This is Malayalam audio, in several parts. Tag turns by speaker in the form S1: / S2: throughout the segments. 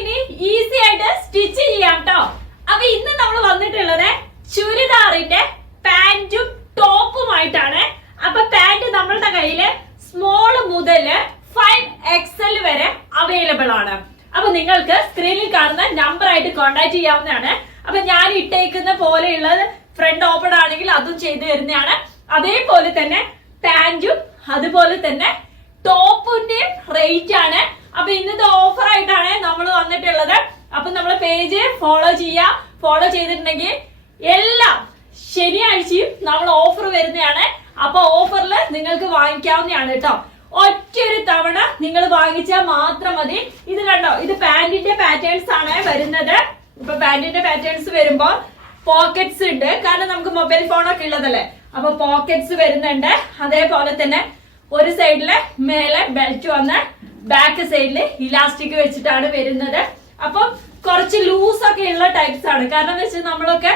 S1: ഇനി ഈസി ആയിട്ട് സ്റ്റിച്ച് ചെയ്യാം കേട്ടോ അപ്പൊ ഇന്ന് നമ്മൾ വന്നിട്ടുള്ളത് ചുരിദാറിന്റെ പാന്റും ടോപ്പുമായിട്ടാണ്. അപ്പൊ പാന്റ് നമ്മളുടെ കയ്യിൽ സ്മോൾ മുതൽ ഫൈവ് എക്സൽ വരെ അവൈലബിൾ ആണ്. അപ്പൊ നിങ്ങൾക്ക് സ്ക്രീനിൽ കാണുന്ന നമ്പർ ആയിട്ട് കോൺടാക്ട് ചെയ്യാവുന്നതാണ്. അപ്പൊ ഞാൻ ഇട്ടേക്കുന്ന പോലെയുള്ളത് ഫ്രണ്ട് ഓപ്പൺ ആണെങ്കിൽ അതും ചെയ്തു തരുന്നതാണ്. അതേപോലെ തന്നെ പാന്റും അതുപോലെ തന്നെ ടോപ്പിന്റെ റേറ്റ് ആണ് അപ്പൊ ഇന്നത്തെ ഓഫർ ആയിട്ടാണ് നമ്മൾ വന്നിട്ടുള്ളത്. അപ്പൊ നമ്മൾ പേജ് ഫോളോ ചെയ്യാ. ഫോളോ ചെയ്തിട്ടുണ്ടെങ്കിൽ എല്ലാം ശനിയാഴ്ചയും നമ്മൾ ഓഫർ വരുന്നതാണ്. അപ്പൊ ഓഫറിൽ നിങ്ങൾക്ക് വാങ്ങിക്കാവുന്നതാണ് കേട്ടോ. ഒറ്റൊരു തവണ നിങ്ങൾ വാങ്ങിച്ചാൽ മാത്രം മതി. ഇത് കണ്ടോ? ഇത് പാന്റിന്റെ പാറ്റേൺസ് ആണ് വരുന്നത്. ഇപ്പൊ പാന്റിന്റെ പാറ്റേൺസ് വരുമ്പോ പോക്കറ്റ്സ് ഉണ്ട്. കാരണം നമുക്ക് മൊബൈൽ ഫോണൊക്കെ ഉള്ളതല്ലേ? അപ്പൊ പോക്കറ്റ്സ് വരുന്നുണ്ട്. അതേപോലെ തന്നെ ഒരു സൈഡിൽ മേലെ ബെൽറ്റ് വന്ന് ബാക്ക് സൈഡിൽ ഇലാസ്റ്റിക് വെച്ചിട്ടാണ് വരുന്നത്. അപ്പൊ കുറച്ച് ലൂസ് ഒക്കെ ഉള്ള ടൈപ്സ് ആണ്. കാരണം എന്ന് വെച്ചാൽ നമ്മളൊക്കെ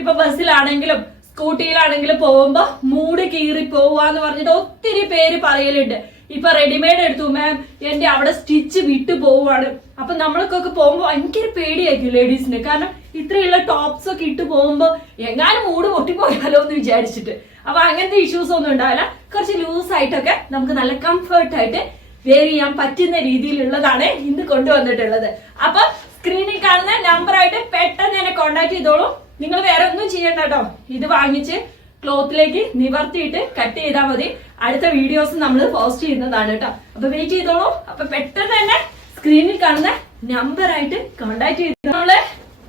S1: ഇപ്പൊ ബസ്സിലാണെങ്കിലും സ്കൂട്ടിയിലാണെങ്കിലും പോകുമ്പോ മൂട് കീറി പോവാന്ന് പറഞ്ഞിട്ട് ഒത്തിരി പേര് പറയലുണ്ട്. ഇപ്പൊ റെഡിമെയ്ഡ് എടുത്തു മാം എന്റെ അവിടെ സ്റ്റിച്ച് വിട്ടു പോവാണ്. അപ്പൊ നമ്മൾക്കൊക്കെ പോകുമ്പോ ഭയങ്കര പേടിയായിരിക്കും ലേഡീസിന് കാരണം ഇത്രയുള്ള ടോപ്സ് ഒക്കെ ഇട്ട് പോകുമ്പോ എങ്ങാനും മൂട് പൊട്ടിപ്പോയാലോ എന്ന് വിചാരിച്ചിട്ട്. അപ്പൊ അങ്ങനത്തെ ഇഷ്യൂസ് ഒന്നും ഉണ്ടാവില്ല. കുറച്ച് ലൂസ് ആയിട്ടൊക്കെ നമുക്ക് നല്ല കംഫർട്ട് ആയിട്ട് വെയർ ചെയ്യാൻ പറ്റുന്ന രീതിയിലുള്ളതാണ് ഇന്ന് കൊണ്ടുവന്നിട്ടുള്ളത്. അപ്പൊ സ്ക്രീനിൽ കാണുന്ന നമ്പർ ആയിട്ട് പെട്ടെന്ന് എന്നെ കോണ്ടാക്ട് ചെയ്തോളൂ. നിങ്ങൾ വേറെ ഒന്നും ചെയ്യണ്ട കേട്ടോ. ഇത് വാങ്ങിച്ച് ക്ലോത്തിലേക്ക് നിവർത്തിയിട്ട് കട്ട് ചെയ്താൽ മതി. അടുത്ത വീഡിയോസ് നമ്മൾ പോസ്റ്റ് ചെയ്യുന്നതാണ് കേട്ടോ. അപ്പൊ വെയിറ്റ് ചെയ്തോളൂ. അപ്പൊ പെട്ടെന്ന് തന്നെ സ്ക്രീനിൽ കാണുന്ന നമ്പർ ആയിട്ട് കോണ്ടാക്ട് ചെയ്ത് നമ്മൾ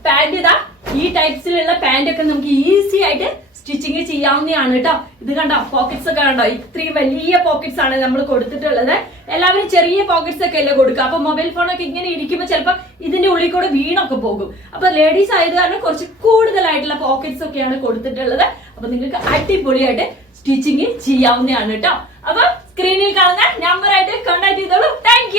S1: പാന്റ് ഇതാ ഈ ടൈപ്സിലുള്ള പാന്റ് ഒക്കെ നമുക്ക് ഈസി ആയിട്ട് സ്റ്റിച്ചിങ് ചെയ്യാവുന്നതാണ് കേട്ടോ. ഇത് കണ്ടോ പോക്കറ്റ്സ് ഒക്കെ കണ്ടോ? ഇത്രയും വലിയ പോക്കറ്റ്സ് ആണ് നമ്മൾ കൊടുത്തിട്ടുള്ളത്. എല്ലാവരും ചെറിയ പോക്കറ്റ്സ് ഒക്കെ അല്ലേ കൊടുക്കുക. അപ്പൊ മൊബൈൽ ഫോണൊക്കെ ഇങ്ങനെ ഇരിക്കുമ്പോൾ ചിലപ്പോൾ ഇതിന്റെ ഉള്ളിൽ കൂടെ വീണൊക്കെ പോകും. അപ്പൊ ലേഡീസ് ആയത് കാരണം കുറച്ച് കൂടുതലായിട്ടുള്ള പോക്കറ്റ്സ് ഒക്കെയാണ് കൊടുത്തിട്ടുള്ളത്. അപ്പൊ നിങ്ങൾക്ക് അടിപൊളിയായിട്ട് സ്റ്റിച്ചിങ് ചെയ്യാവുന്നതാണ് കേട്ടോ. അപ്പൊ സ്ക്രീനിൽ കാണുന്ന നമ്പർ ആയിട്ട് കോൺടാക്ട് ചെയ്തോളൂ. താങ്ക്